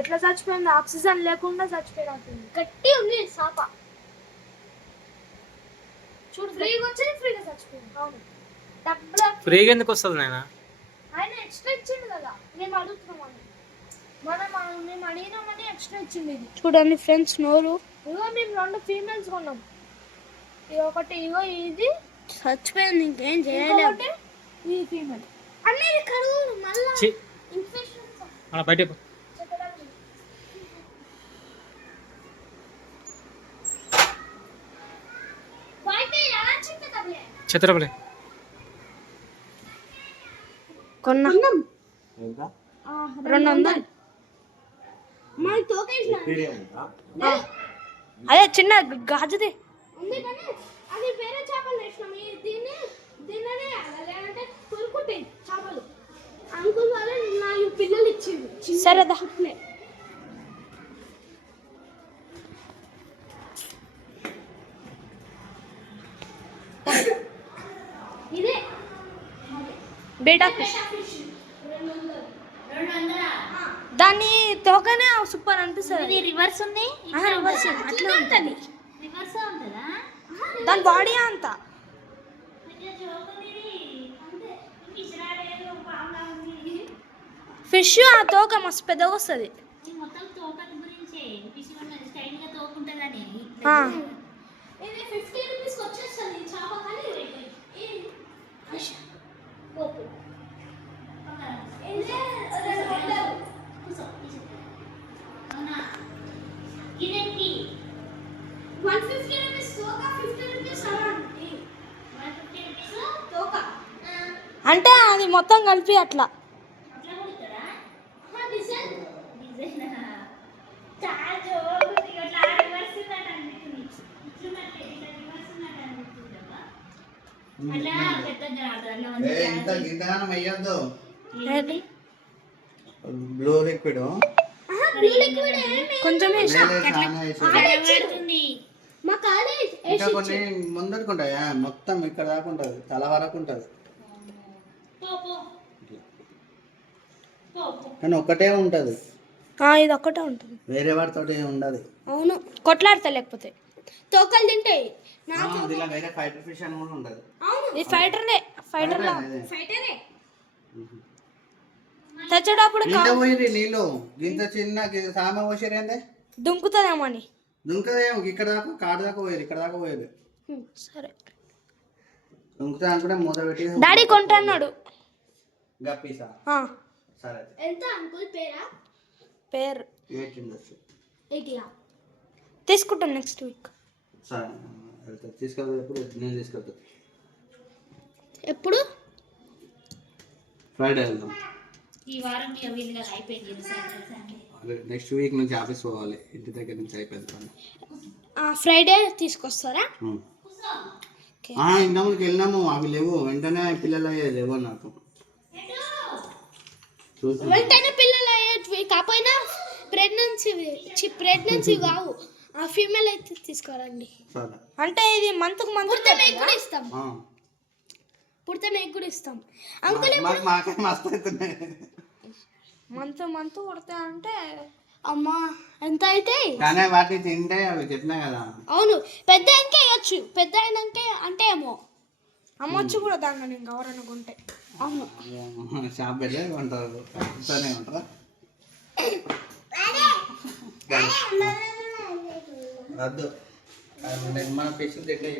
ఎట్లా చచ్చిపోయింది? ఆక్సిజన్ లేకుండా చచ్చిపోయింది. గట్టి ఉంది సాప. చూడు ఫ్రీగా వచ్చి ఫ్రీగా చచ్చిపోయింది. అవును, డబ్బులు ఫ్రీగా ఎందుకు వస్తుంది నాయన? ఆయన ఎక్స్ట్రా ఇచ్చిండు కదా, మేము అడుగుతున్నామని. మేము అడిగినామని ఎక్స్ట్రా ఇచ్చింది. ఇది చూడండి ఫ్రెండ్స్, నోరు. ఇగో మేము 2 ఫీమేల్స్ కొన్నాం. ఇది ఒకటి, ఇగో ఇది చచ్చిపోయింది, ఇంకేం చేయలేదు. ఈ ఫీమేల్ అనేది కరువు మళ్ళా ఇన్ఫెక్షన్ బయట చిత్రపలే కొన్నాం 200. అదే చిన్న గాజుది ఉంది కానీ అది వేరే చేపలు వేసినాం. దీన్నే లేదంటే కొనుక్కుంటాయి చేపలు. అంకుల్ వాళ్ళు 4 పిల్లలు ఇచ్చింది. సరేదా ఇదే బేటా ఫిష్. దాన్ని తోకనే సూపర్ అనిపిస్తుంది. రివర్స్ ఉంది, రివర్స్ అట్లా ఉంటుంది. దాని బాడీ అంతా ఫిష్. ఆ తోక మస్తు పెద్దగా వస్తుంది. అంటే అది మొత్తం కలిపి అట్లా. బ్లూ లిక్విడ్ కొంచెం కొన్ని ముందడుకుంటాయా, మొత్తం ఇక్కడ దాకా ఉంటుంది, తల వరకు ఉంటుంది. కానీ ఒక్కటే ఉంటుంది, ఇది ఒక్కటే ఉంటుంది, వేరే వాటితో ఉండదు. అవును, కొట్లాడతా లేకపోతే తోకలు తింటాయి. వేరే ఫైటర్ ఫిష్ అని కూడా ఉండదు. ఇది ఫైటరే తెచ్చేటప్పుడు నీళ్ళు ఇంత చిన్న సామ పోసిరేందే దుంకుతుందేమో అని. దుంకదేమో, ఇక్కడ దాకా కాడు దాకా పోయారు, ఇక్కడ దాకా పోయారు. సరే దుంకుతా అనుకుంటే మూత పెట్టి డాడీ కొంటున్నాడు. గప్పీసా సరే. ఎంత అంకుల్ పేరు 8 తీసుకుంటాను నెక్స్ట్ వీక్. సరే తీసుకెళ్తా. ఎప్పుడు నేను తీసుకెళ్తా. ఎప్పుడు? ఫ్రైడే వెళ్దాం. ఈ వారం అయిపోయింది. నెక్స్ట్ వీక్ నుంచి ఆఫీస్ పోవాలి, ఇంటి దగ్గర నుంచి అయిపోయింది. ఫ్రైడే తీసుకొస్తారా? ఇంతకుముందుకు వెళ్ళినాము, అవి లేవు. వెంటనే పిల్లలు అయ్యేది లేవు నాకు. వెంటనే పిల్లలు అయ్యేటివి కాకపోయినా ప్రెగ్నెన్సీ కావు, ఆ ఫీమేల్ అయితే తీసుకోరండి. అంటే ఇది మంత్ పుడితే మేము కూడా ఇస్తాం. పుడితే మేము కూడా ఇస్తాం అంకుల్. మంత్ పుడితే అంటే అమ్మా ఎంత అయితే కానీ వాటిని తింటే అవి చెప్పినా కదా. అవును, పెద్ద ఇంకా వేయచ్చు. పెద్ద అయినాకే అంటే ఏమో అమ్మొచ్చు కూడా దాన్ని ఇంకా ఎవరనుకుంటే. అవును, షాప్ వెళ్ళే ఉంటారు, ఉంటారా? రద్దు మన ఫిష్ తింటే